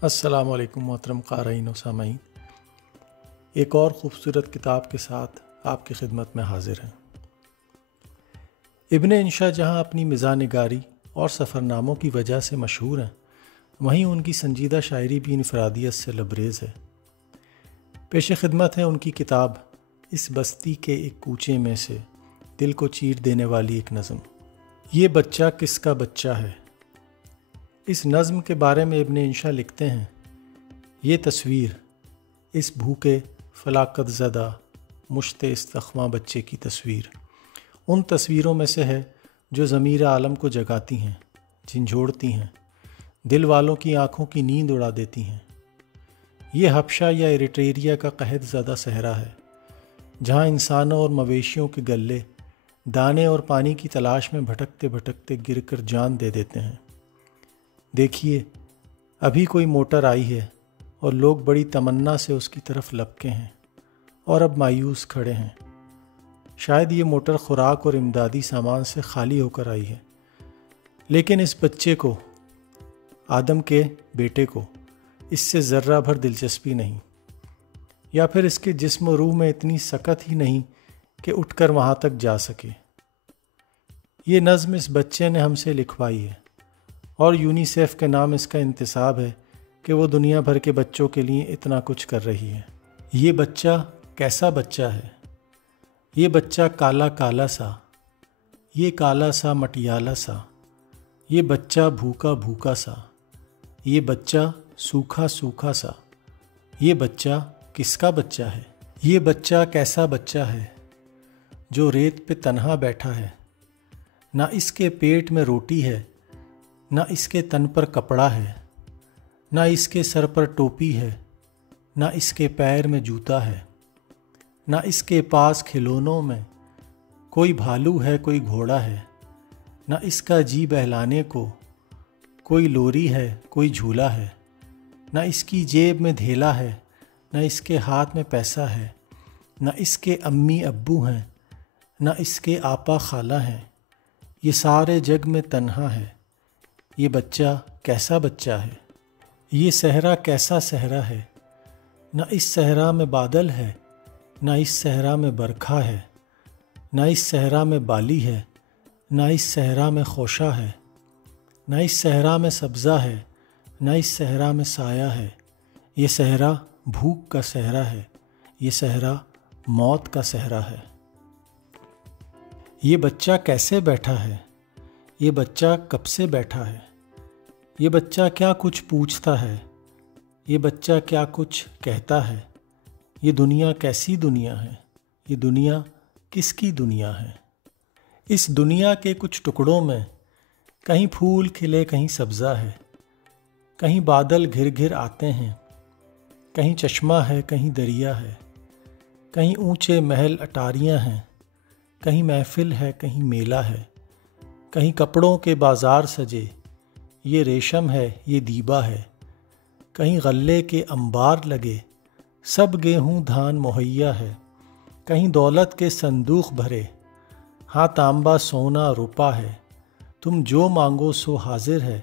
अस्सलामु अलैकुम मोहतरम क़ारीन व सामीन। एक और ख़ूबसूरत किताब के साथ आपकी खिदमत में हाजिर हैं। इब्न इंशा जहाँ अपनी मिज़ाह-निगारी और सफ़रनामों की वजह से मशहूर हैं, वहीं उनकी संजीदा शायरी भी इनफरादियत से लबरेज़ है। पेश खिदमत है उनकी किताब इस बस्ती के एक कूचे में से दिल को चीर देने वाली एक नज़म। ये बच्चा किसका बच्चा है। इस नज़म के बारे में इब्न इंशा लिखते हैं, ये तस्वीर इस भूखे फलाकत ज़दा मुश्ते इस्तख्मा बच्चे की तस्वीर उन तस्वीरों में से है जो ज़मीर आलम को जगाती हैं, झंझोड़ती हैं, दिल वालों की आँखों की नींद उड़ा देती हैं। ये हबशा या एरिट्रिया का कहत ज़दा सहरा है, जहाँ इंसानों और मवेशियों के गले दाने और पानी की तलाश में भटकते भटकते गिरकर जान दे देते हैं। देखिए, अभी कोई मोटर आई है और लोग बड़ी तमन्ना से उसकी तरफ लपके हैं और अब मायूस खड़े हैं। शायद ये मोटर खुराक और इमदादी सामान से खाली होकर आई है, लेकिन इस बच्चे को, आदम के बेटे को, इससे ज़र्रा भर दिलचस्पी नहीं, या फिर इसके जिस्म और रूह में इतनी सकत ही नहीं कि उठकर वहाँ तक जा सके। ये नज़्म इस बच्चे ने हमसे लिखवाई है और यूनिसेफ के नाम इसका इंतसाब है कि वो दुनिया भर के बच्चों के लिए इतना कुछ कर रही है। ये बच्चा कैसा बच्चा है। ये बच्चा काला काला सा, ये काला सा मटियाला सा, ये बच्चा भूखा भूखा सा, ये बच्चा सूखा सूखा सा। ये बच्चा किसका बच्चा है। ये बच्चा कैसा बच्चा है जो रेत पे तन्हा बैठा है। ना इसके पेट में रोटी है, ना इसके तन पर कपड़ा है, ना इसके सर पर टोपी है, ना इसके पैर में जूता है, ना इसके पास खिलौनों में कोई भालू है, कोई घोड़ा है, ना इसका जी बहलाने को कोई लोरी है, कोई झूला है, ना इसकी जेब में धेला है, ना इसके हाथ में पैसा है, ना इसके अम्मी अब्बू हैं, ना इसके आपा खाला हैं। ये सारे जग में तन्हा है। ये बच्चा कैसा बच्चा है। ये सहरा कैसा सहरा है। ना इस सहरा में बादल है, ना इस सहरा में बरखा है, ना इस सहरा में बाली है, ना इस सहरा में खोशा है, ना इस सहरा में सब्ज़ा है, ना इस सहरा में साया है। ये सहरा भूख का सहरा है। ये सहरा मौत का सहरा है। ये बच्चा कैसे बैठा है। ये बच्चा कब से बैठा है। ये बच्चा क्या कुछ पूछता है। ये बच्चा क्या कुछ कहता है। ये दुनिया कैसी दुनिया है। ये दुनिया किसकी दुनिया है। इस दुनिया के कुछ टुकड़ों में कहीं फूल खिले, कहीं सब्ज़ा है, कहीं बादल घिर घिर आते हैं, कहीं चश्मा है, कहीं दरिया है, कहीं ऊंचे महल अटारियां हैं, कहीं महफिल है, कहीं मेला है, कहीं कपड़ों के बाज़ार सजे, ये रेशम है, ये दीबा है, कहीं गल्ले के अंबार लगे, सब गेहूं धान मुहैया है, कहीं दौलत के संदूक भरे, हाँ तांबा सोना रुपा है। तुम जो मांगो सो हाजिर है,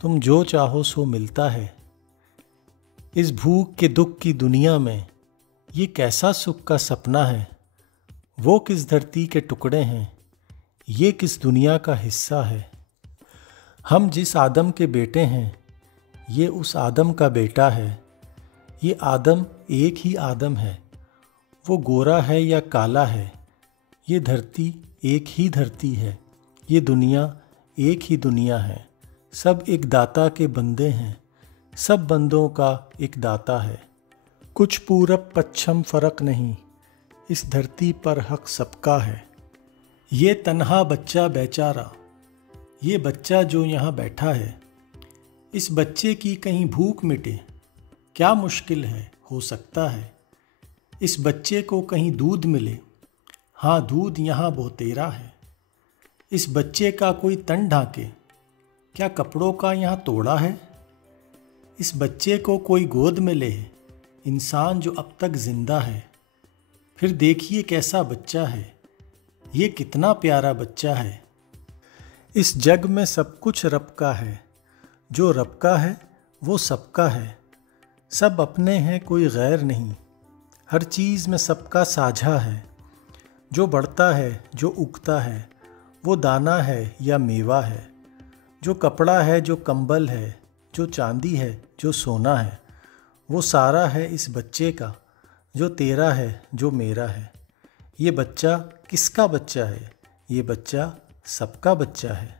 तुम जो चाहो सो मिलता है। इस भूख के दुख की दुनिया में ये कैसा सुख का सपना है। वो किस धरती के टुकड़े हैं, ये किस दुनिया का हिस्सा है। हम जिस आदम के बेटे हैं, ये उस आदम का बेटा है। ये आदम एक ही आदम है, वो गोरा है या काला है। ये धरती एक ही धरती है, ये दुनिया एक ही दुनिया है। सब एक दाता के बंदे हैं, सब बंदों का एक दाता है। कुछ पूरब पश्चिम फ़र्क नहीं, इस धरती पर हक सबका है। ये तन्हा बच्चा बेचारा, ये बच्चा जो यहाँ बैठा है, इस बच्चे की कहीं भूख मिटे, क्या मुश्किल है, हो सकता है। इस बच्चे को कहीं दूध मिले, हाँ दूध यहाँ बहुतेरा है। इस बच्चे का कोई तन ढांके, क्या कपड़ों का यहाँ तोड़ा है। इस बच्चे को कोई गोद में ले, इंसान जो अब तक जिंदा है। फिर देखिए कैसा बच्चा है, ये कितना प्यारा बच्चा है। इस जग में सब कुछ रब का है, जो रब का है वो सबका है, सब अपने हैं कोई गैर नहीं, हर चीज़ में सबका साझा है। जो बढ़ता है जो उगता है, वो दाना है या मेवा है। जो कपड़ा है जो कंबल है, जो चांदी है जो सोना है, वो सारा है इस बच्चे का, जो तेरा है जो मेरा है। ये बच्चा किसका बच्चा है? ये बच्चा सबका बच्चा है।